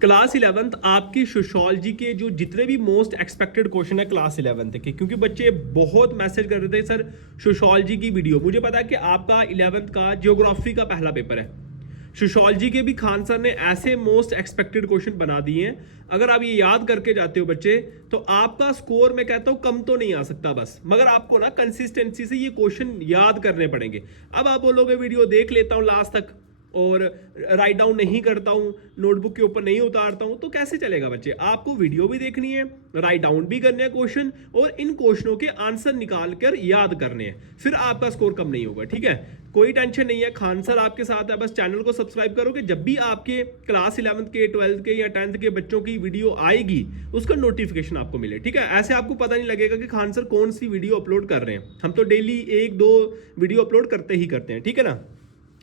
Class 11th आपकी sociology के जो जितने भी मोस्ट एक्सपेक्टेड क्वेश्चन है क्लास 11th के, क्योंकि बच्चे बहुत मैसेज कर रहे थे सर सोशियोलॉजी की वीडियो। मुझे पता है कि आपका 11th का ज्योग्राफी का पहला पेपर है, सोशियोलॉजी के भी खान सर ने ऐसे मोस्ट एक्सपेक्टेड क्वेश्चन बना दिए हैं, अगर आप ये याद करके जाते हो बच्चे तो आपका स्कोर मैं कहता हूँ कम तो नहीं आ सकता बस, मगर आपको ना कंसिस्टेंसी से ये क्वेश्चन याद करने पड़ेंगे। अब आप बोलोगे वीडियो देख लेता हूँ लास्ट तक और राइट डाउन नहीं करता हूँ, नोटबुक के ऊपर नहीं उतारता हूँ, तो कैसे चलेगा बच्चे? आपको वीडियो भी देखनी है, राइट डाउन भी करने हैं क्वेश्चन, और इन क्वेश्चनों के आंसर निकाल कर याद करने हैं, फिर आपका स्कोर कम नहीं होगा। ठीक है, कोई टेंशन नहीं है, खान सर आपके साथ है। बस चैनल को सब्सक्राइब करो कि जब भी आपके क्लास 11th के 12th के या 10th के बच्चों की वीडियो आएगी उसका नोटिफिकेशन आपको मिले। ठीक है, ऐसे आपको पता नहीं लगेगा कि खान सर कौन सी वीडियो अपलोड कर रहे हैं। हम तो डेली 1-2 वीडियो अपलोड करते ही करते हैं, ठीक है ना,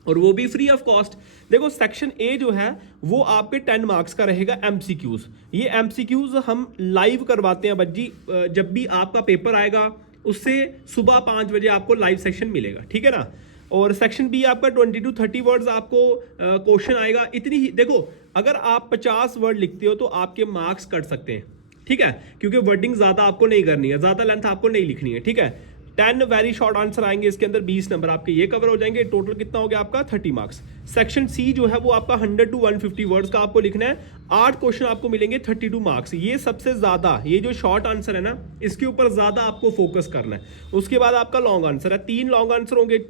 और वो भी फ्री ऑफ कॉस्ट। देखो सेक्शन ए जो है वो आपके 10 मार्क्स का रहेगा एमसीक्यूज। ये एमसीक्यूज हम लाइव करवाते हैं बच्ची, जब भी आपका पेपर आएगा उससे सुबह 5 बजे आपको लाइव सेक्शन मिलेगा, ठीक है ना। और सेक्शन बी आपका 20 to 30 वर्ड्स आपको क्वेश्चन आएगा, इतनी ही। देखो अगर आप 50 वर्ड लिखते हो तो आपके मार्क्स कट सकते हैं, ठीक है, क्योंकि वर्डिंग ज्यादा आपको नहीं करनी है, ज्यादा लेंथ आपको नहीं लिखनी है। ठीक है, 10 वेरी शॉर्ट आंसर आएंगे, इसके अंदर 20 नंबर आपके ये कवर हो जाएंगे। टोटल कितना हो गया आपका 30 मार्क्स। सेक्शन सी जो है वो आपका 100 to 150 वर्ड्स का आपको लिखना है, 8 क्वेश्चन आपको मिलेंगे 32 मार्क्स। ये सबसे ज्यादा, ये जो शॉर्ट आंसर है ना इसके ऊपर ज्यादा आपको फोकस करना है। उसके बाद आपका लॉन्ग आंसर है, 3 लॉन्ग आंसर होंगे,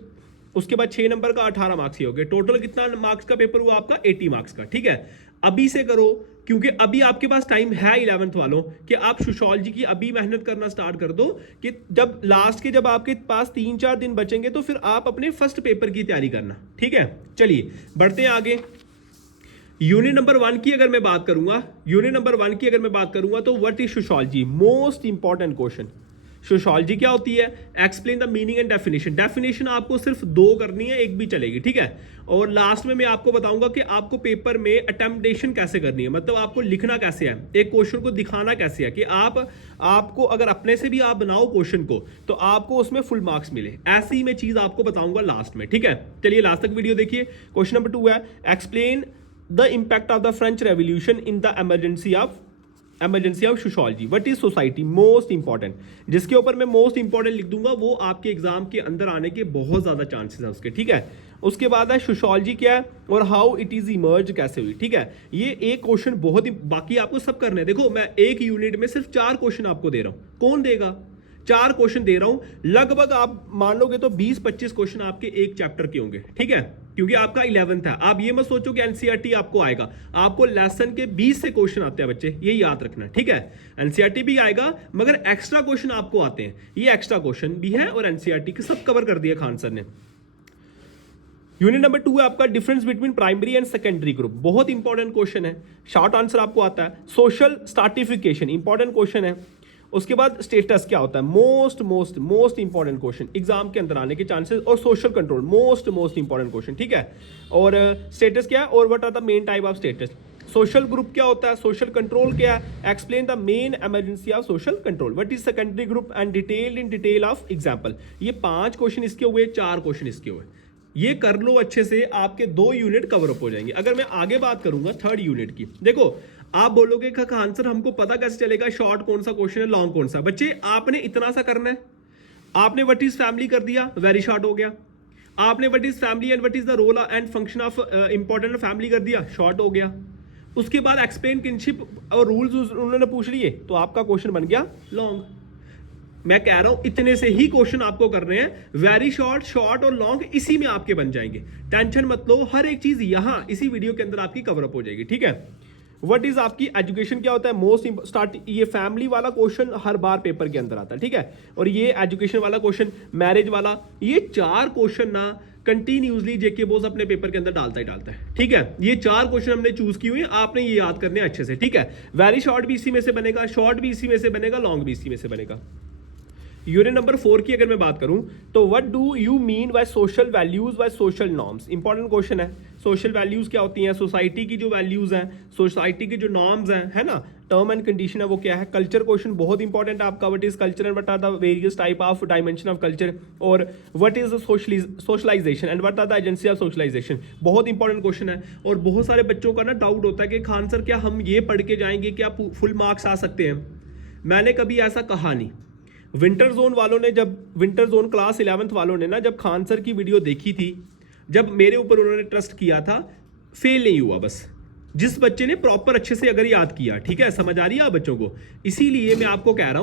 उसके बाद 6 नंबर का 18 मार्क्स ही हो गए। टोटल कितना मार्क्स का पेपर हुआ आपका 80 मार्क्स का। ठीक है, अभी से करो, क्योंकि अभी आपके पास टाइम है 11th वालों कि आप सोशियोलॉजी की अभी मेहनत करना स्टार्ट कर दो, कि जब लास्ट के जब आपके पास 3-4 दिन बचेंगे तो फिर आप अपने फर्स्ट पेपर की तैयारी करना। ठीक है, चलिए बढ़ते हैं आगे। यूनिट नंबर 1 की अगर मैं बात करूंगा तो what is sociology, most important question. Sociology क्या होती है? Explain the meaning and definition. Definition आपको सिर्फ 2 करनी है, एक भी चलेगी, ठीक है। और लास्ट में मैं आपको बताऊंगा कि आपको पेपर में अटेम्पटेशन कैसे करनी है, मतलब आपको लिखना कैसे है, एक क्वेश्चन को दिखाना कैसे है, कि आपको अगर अपने से भी आप बनाओ क्वेश्चन को तो आपको उसमें फुल मार्क्स मिले। ऐसी मैं चीज आपको बताऊंगा लास्ट में, ठीक है। चलिए लास्ट तक वीडियो देखिए। क्वेश्चन नंबर 2 है, explain the impact of the French revolution in the emergency of sociology. What is society, most important. जिसके ऊपर मैं मोस्ट इंपॉर्टेंट लिख दूंगा वो आपके एग्जाम के अंदर आने के बहुत ज्यादा चांसेस है उसके, ठीक है। उसके बाद है सोशियोलॉजी क्या है और हाउ इट इज इमर्ज, कैसे हुई, ठीक है। ये एक क्वेश्चन बहुत ही, बाकी आपको सब करने हैं। देखो मैं एक यूनिट में सिर्फ 4 क्वेश्चन आपको दे रहा हूं, कौन देगा? 4 क्वेश्चन दे रहा हूं, लगभग आप मान लोगे तो 20-25 क्वेश्चन आपके एक चैप्टर के होंगे, ठीक है, क्योंकि आपका 11th है। आप ये मत सोचो कि एनसीईआरटी आपको आएगा, आपको लेसन के 20 से क्वेश्चन आते हैं बच्चे, ये याद रखना, ठीक है। एनसीईआरटी भी आएगा मगर एक्स्ट्रा क्वेश्चन आपको आते हैं, ये एक्स्ट्रा क्वेश्चन भी है, और एनसीईआरटी के सब कवर कर दिया खान सर ने। यूनिट नंबर 2 है आपका difference between primary and secondary group. बहुत इंपॉर्टेंट क्वेश्चन है, शॉर्ट आंसर आपको आता है। सोशल स्ट्रैटिफिकेशन इंपॉर्टेंट क्वेश्चन है। उसके बाद स्टेटस क्या होता है, मोस्ट इंपॉर्टेंट क्वेश्चन एग्जाम के अंदर आने के चांसेस। और social control most important question, ठीक है। और स्टेटस क्या है, और what are the main type of status. Social group क्या होता है, सोशल कंट्रोल क्या है, explain the main emergency of social control, what is secondary group and detailed in detail of example. ये 5 क्वेश्चन इसके हुए, 4 क्वेश्चन इसके हुए। ये कर लो अच्छे से, आपके 2 यूनिट कवर अप हो जाएंगे। अगर मैं आगे बात करूंगा 3rd यूनिट की, देखो आप बोलोगे कि आंसर हमको पता कैसे चलेगा शॉर्ट कौन सा क्वेश्चन है, लॉन्ग कौन सा। बच्चे आपने इतना सा करना है, आपने व्हाट इज फैमिली कर दिया, वेरी शॉर्ट हो गया। आपने what is family and what is the role and function of important family कर दिया, शॉर्ट हो गया। उसके बाद एक्सप्लेन किनशिप और रूल्स उन्होंने पूछ लिए, तो आपका क्वेश्चन बन गया लॉन्ग। मैं कह रहा हूं इतने से ही क्वेश्चन आपको करने हैं, वेरी शॉर्ट, शॉर्ट और लॉन्ग इसी में आपके बन जाएंगे। टेंशन मत लो, हर एक चीज यहां इसी वीडियो के अंदर आपकी कवर अप हो जाएगी, ठीक है। व्हाट इज आपकी एजुकेशन क्या होता है, मोस्ट स्टार्ट। ये फैमिली वाला क्वेश्चन हर बार पेपर के अंदर आता है, ठीक है। और ये एजुकेशन वाला क्वेश्चन, मैरिज वाला, ये 4 क्वेश्चन ना कंटिन्यूसली जेके बोस अपने पेपर के अंदर डालता है, ठीक है। ये 4 क्वेश्चन हमने चूज किए हुए हैं, आपने ये याद करने अच्छे से, ठीक है। वेरी शॉर्ट भी इसी में से बनेगा, शॉर्ट भी इसी में से बनेगा, लॉन्ग भी इसी में से बनेगा। यूनिट नंबर 4 की अगर मैं बात करूं तो what do you mean by social values by social norms. Important question है, सोशल वैल्यूज़ क्या होती हैं, सोसाइटी की जो वैल्यूज़ हैं, सोसाइटी के जो नॉर्म्स हैं, है ना, टर्म एंड कंडीशन है वो क्या है। कल्चर क्वेश्चन बहुत इंपॉर्टेंट है आपका, what is culture and what are the various type of dimension of culture, और what is socialisation and what are the agency of socialisation, बहुत इंपॉर्टेंट क्वेश्चन है। और बहुत सारे बच्चों का ना डाउट होता है कि खान सर क्या हम ये पढ़ के जाएंगे, क्या फुल मार्क्स आ सकते हैं। मैंने कभी ऐसा कहा नहीं। विंटर जोन वालों ने, जब विंटर जोन क्लास 11th वालों ने ना जब खान सर की वीडियो देखी थी, जब मेरे ऊपर उन्होंने ट्रस्ट किया था, फेल नहीं हुआ। बस जिस बच्चे ने प्रॉपर अच्छे से अगर याद किया, ठीक है, समझ आ रही है आप बच्चों को। इसीलिए मैं आपको कह रहा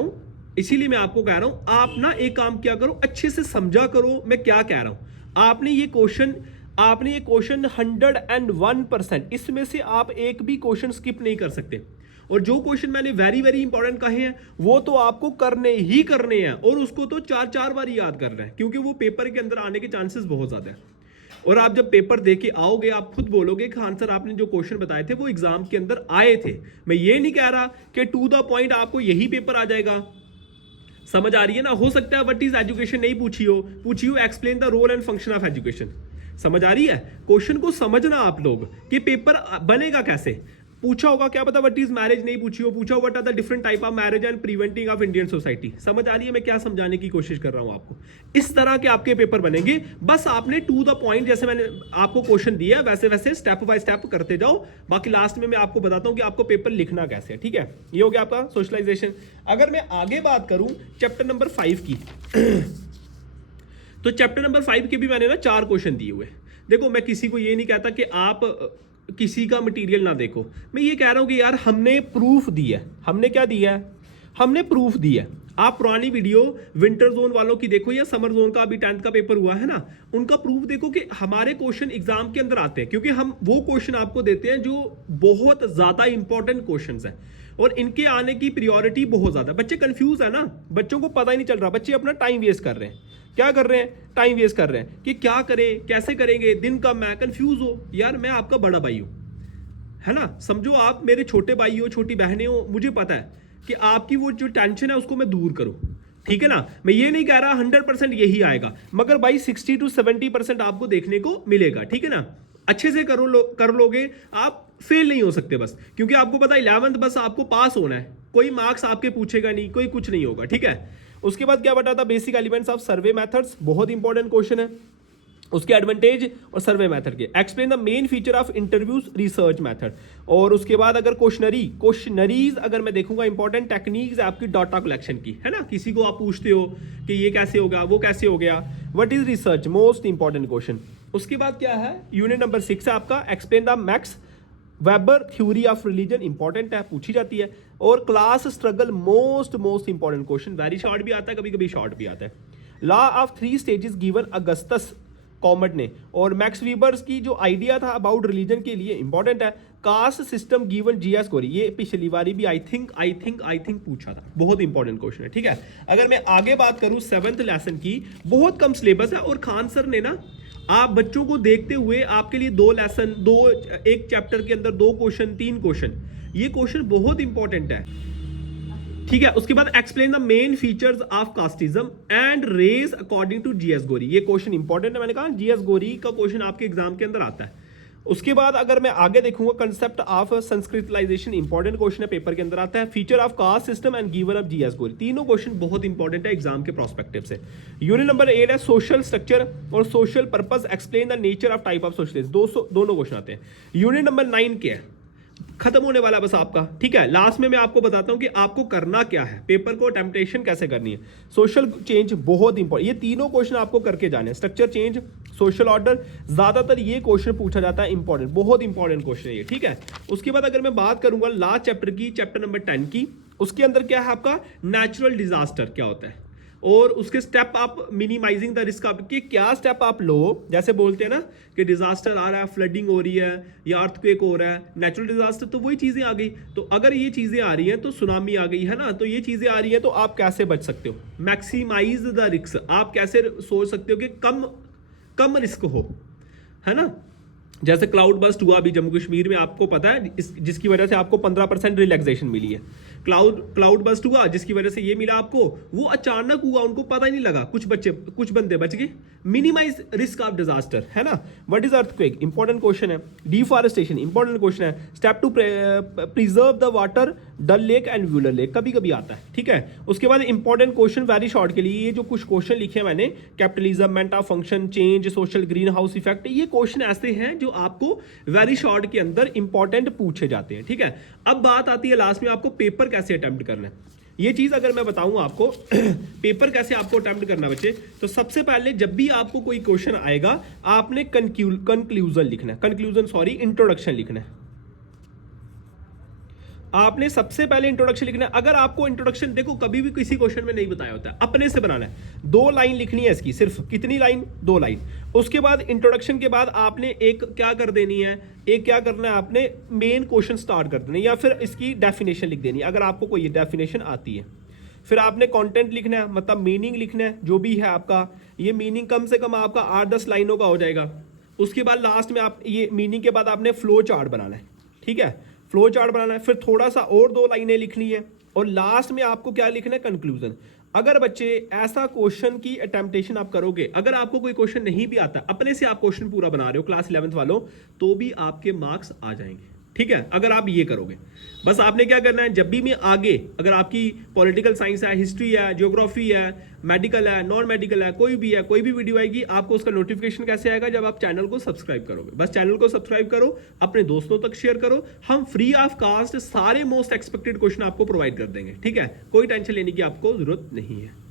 हूं, आप ना एक काम क्या करो, अच्छे से समझा करो मैं क्या कह रहा हूं। आपने ये क्वेश्चन 101%, इसमें से आप एक भी क्वेश्चन स्किप नहीं कर सकते। और जो क्वेश्चन मैंने वेरी वेरी इंपॉर्टेंट कहे हैं वो तो आपको करने ही करने हैं, और उसको तो 4-4 बार याद करना है, क्योंकि वो पेपर के अंदर आने के चांसेस बहुत ज्यादा है। और आप जब पेपर दे के आओगे आप खुद बोलोगे कि खान सर आपने जो क्वेश्चन बताए थे वो एग्जाम के अंदर आए थे। मैं ये नहीं कह रहा कि टू द पॉइंट आपको यही पेपर आ जाएगा, समझ आ रही है ना। हो सकता है व्हाट इज एजुकेशन नहीं पूछी हो explain the role and function of education. समझ आ रही है, क्वेश्चन को समझना आप लोग कि पेपर बनेगा कैसे। पूछा होगा क्या पता व्हाट इज मैरिज नहीं पूछी हो, पूछा what are the different type of marriage and preventing of Indian society. समझ आ रही है मैं क्या समझाने की कोशिश कर रहा हूं आपको। इस तरह के आपके पेपर बनेंगे, बस आपने टू द पॉइंट जैसे मैंने आपको क्वेश्चन दिया वैसे वैसे स्टेप बाय स्टेप करते जाओ। बाकी लास्ट में मैं आपको बताता हूं कि आपको पेपर लिखना कैसे है, ठीक है। ये हो गया आपका सोशलाइजेशन। अगर मैं आगे बात करूं चैप्टर नंबर 5 की तो चैप्टर नंबर 5 के भी मैंने ना 4 क्वेश्चन दिए हुए। देखो मैं किसी को ये नहीं कहता कि आप किसी का मटेरियल ना देखो, मैं ये कह रहा हूं कि यार हमने प्रूफ दिया है। हमने क्या दिया है, हमने प्रूफ दिया है। आप पुरानी वीडियो विंटर जोन वालों की देखो या समर जोन का अभी 10th का पेपर हुआ है ना, उनका प्रूफ देखो कि हमारे क्वेश्चन एग्जाम के अंदर आते हैं, क्योंकि हम वो क्वेश्चन आपको देते हैं जो बहुत ज्यादा इंपॉर्टेंट क्वेश्चन है और इनके आने की प्रायोरिटी बहुत ज्यादा। बच्चे कंफ्यूज है ना, बच्चों को पता ही नहीं चल रहा, बच्चे अपना टाइम वेस्ट कर रहे हैं। क्या कर रहे हैं, टाइम वेस्ट कर रहे हैं कि क्या करें, कैसे करेंगे, दिन कम है, कंफ्यूज हो। यार मैं आपका बड़ा भाई हूं, है ना, समझो आप मेरे छोटे भाई हो, छोटी बहनें हो, मुझे पता है कि आपकी वो जो टेंशन है उसको मैं दूर करूं, ठीक है ना। मैं ये नहीं कह रहा 100% यही आएगा, मगर भाई 60 to 70% आपको देखने को मिलेगा, ठीक है ना। अच्छे से कर लोगे आप, फेल नहीं हो सकते बस, क्योंकि आपको पता है 11th बस आपको पास होना है, कोई मार्क्स आपके पूछेगा नहीं, कोई कुछ नहीं होगा, ठीक है। उसके बाद क्या बताता, basic elements of survey methods, बहुत इंपॉर्टेंट क्वेश्चन है, उसके एडवांटेज और सर्वे मेथड के। Explain the main feature of interviews research method. और उसके बाद अगर क्वेश्चनरीज अगर मैं देखूंगा, इंपॉर्टेंट टेक्निक्स आपकी डाटा कलेक्शन की, है ना। किसी को आप पूछते हो कि ये कैसे हो गया, वो कैसे हो गया, what is research, most important question. उसके बाद क्या है, यूनिट नंबर 6 है आपका, explain the Max Weber theory of religion, important है, पूछी जाती है। और class struggle, most important question, very short भी आता है, कभी कभी शॉर्ट भी आता है। Law of 3 stages given Augustus Comte ने, और मैक्स वीबर्स की जो आइडिया था अबाउट रिलीजन के लिए इंपॉर्टेंट है। कास्ट सिस्टम गिवन जीएस कोरी, ये पिछली बारी भी आई थिंक पूछा था, बहुत इंपॉर्टेंट क्वेश्चन है, ठीक है। अगर मैं आगे बात करूं 7th लेसन की, बहुत कम सिलेबस है, और खान सर ने ना आप बच्चों को देखते हुए आपके लिए 2 लेसन, एक चैप्टर के अंदर 2 क्वेश्चन, 3 क्वेश्चन, ये क्वेश्चन बहुत इंपॉर्टेंट है, ठीक है। उसके बाद explain the main features of casteism and race according to GS Ghurye, ये क्वेश्चन इंपॉर्टेंट है, मैंने कहा जीएस गोरी का क्वेश्चन आपके एग्जाम के अंदर आता है। उसके बाद अगर मैं आगे देखूंगा, कंसेप्ट ऑफ संस्कृतलाइजेशन, इंपॉर्टेंट क्वेश्चन है, पेपर के अंदर आता है। Feature of caste system and given of GS गोरी, तीनों क्वेश्चन बहुत इंपॉर्टेंट है एग्जाम के प्रोस्पेक्टिव से। यूनिट नंबर 8 है सोशल स्ट्रक्चर और social purpose, explain the nature of type of socialist, दोनों क्वेश्चन आते हैं। यूनिट नंबर 9 क्या है, खत्म होने वाला बस आपका, ठीक है। लास्ट में मैं आपको बताता हूं कि आपको करना क्या है, पेपर को अटेम्प्टेशन कैसे करनी है। सोशल चेंज बहुत इंपॉर्टेंट, ये तीनों क्वेश्चन आपको करके जाने हैं। स्ट्रक्चर चेंज, सोशल ऑर्डर, ज्यादातर ये क्वेश्चन पूछा जाता है, इंपॉर्टेंट, बहुत इंपॉर्टेंट क्वेश्चन है ये, ठीक है। उसके बाद अगर मैं बात करूंगा लास्ट चैप्टर की, चैप्टर नंबर 10 की, उसके अंदर क्या है आपका, नेचुरल डिजास्टर क्या होता है, और उसके स्टेप आप मिनिमाइजिंग द रिस्क, आपके क्या स्टेप आप लो। जैसे बोलते हैं ना कि डिजास्टर आ रहा है, फ्लडिंग हो रही है या अर्थक्वेक हो रहा है, नेचुरल डिजास्टर, तो वही चीजें आ गई। तो अगर ये चीजें आ रही हैं तो सुनामी आ गई है ना, तो ये चीजें आ रही हैं, तो आप कैसे बच सकते हो, मैक्सिमाइज द रिस्क, आप कैसे सोच सकते हो कि कम रिस्क हो, है ना। जैसे क्लाउड बस्ट हुआ अभी जम्मू कश्मीर में, आपको पता है जिसकी वजह से आपको 15% रिलैक्सेशन मिली है। क्लाउड बस्ट हुआ जिसकी वजह से ये मिला आपको, वो अचानक हुआ, उनको पता ही नहीं लगा, कुछ बंदे बच गए। मिनिमाइज रिस्क ऑफ डिजास्टर, है ना। What is earthquake, important question है। डिफॉरेस्टेशन, इंपॉर्टेंट क्वेश्चन है। Step to preserve the water, Dal lake and Wular lake, कभी कभी आता है, ठीक है। उसके बाद इंपॉर्टेंट क्वेश्चन वेरी शॉर्ट के लिए, ये जो कुछ क्वेश्चन लिखे हैं मैंने, capitalism, Manta function, change, social green house effect, ये क्वेश्चन ऐसे हैं जो आपको वेरी शॉर्ट के अंदर इंपॉर्टेंट पूछे जाते हैं, ठीक है। अब बात आती है लास्ट में आपको पेपर कैसे अटेम्प्ट करना है। ये चीज अगर मैं बताऊं आपको पेपर कैसे आपको अटेम्प्ट करना बच्चे, तो सबसे पहले जब भी आपको कोई क्वेश्चन आएगा आपने कंक्लूजन लिखना है, इंट्रोडक्शन लिखना है। आपने सबसे पहले इंट्रोडक्शन लिखना है। अगर आपको इंट्रोडक्शन, देखो कभी भी किसी क्वेश्चन में नहीं बताया होता है, अपने से बनाना है। 2 लाइन लिखनी है इसकी, सिर्फ कितनी लाइन, 2 लाइन। उसके बाद इंट्रोडक्शन के बाद आपने एक क्या कर देनी है, एक क्या करना है, आपने मेन क्वेश्चन स्टार्ट कर देना है, या फिर इसकी डेफिनेशन लिख देनी है अगर आपको कोई डेफिनेशन आती है। फिर आपने कंटेंट लिखना है, मतलब मीनिंग लिखना है जो भी है आपका। ये मीनिंग कम से कम आपका 8-10 लाइनों का हो जाएगा। उसके बाद लास्ट में आप ये मीनिंग के बाद आपने फ्लो चार्ट बनाना है, ठीक है, फ्लो चार्ट बनाना है। फिर थोड़ा सा और 2 लाइनें लिखनी है, और लास्ट में आपको क्या लिखना है, कंक्लूजन। अगर बच्चे ऐसा क्वेश्चन की अटेम्प्टेशन आप करोगे, अगर आपको कोई क्वेश्चन नहीं भी आता, अपने से आप क्वेश्चन पूरा बना रहे हो क्लास 11th वालों, तो भी आपके मार्क्स आ जाएंगे, ठीक है, अगर आप ये करोगे। बस आपने क्या करना है, जब भी मैं आगे, अगर आपकी पॉलिटिकल साइंस है, हिस्ट्री है, ज्योग्राफी है, मेडिकल है, नॉन मेडिकल है, कोई भी है, कोई भी वीडियो आएगी, आपको उसका नोटिफिकेशन कैसे आएगा, जब आप चैनल को सब्सक्राइब करोगे। बस चैनल को सब्सक्राइब करो, अपने दोस्तों तक शेयर करो, हम फ्री ऑफ कास्ट सारे मोस्ट एक्सपेक्टेड क्वेश्चन आपको प्रोवाइड कर देंगे, ठीक है। कोई टेंशन लेने की आपको जरूरत नहीं है।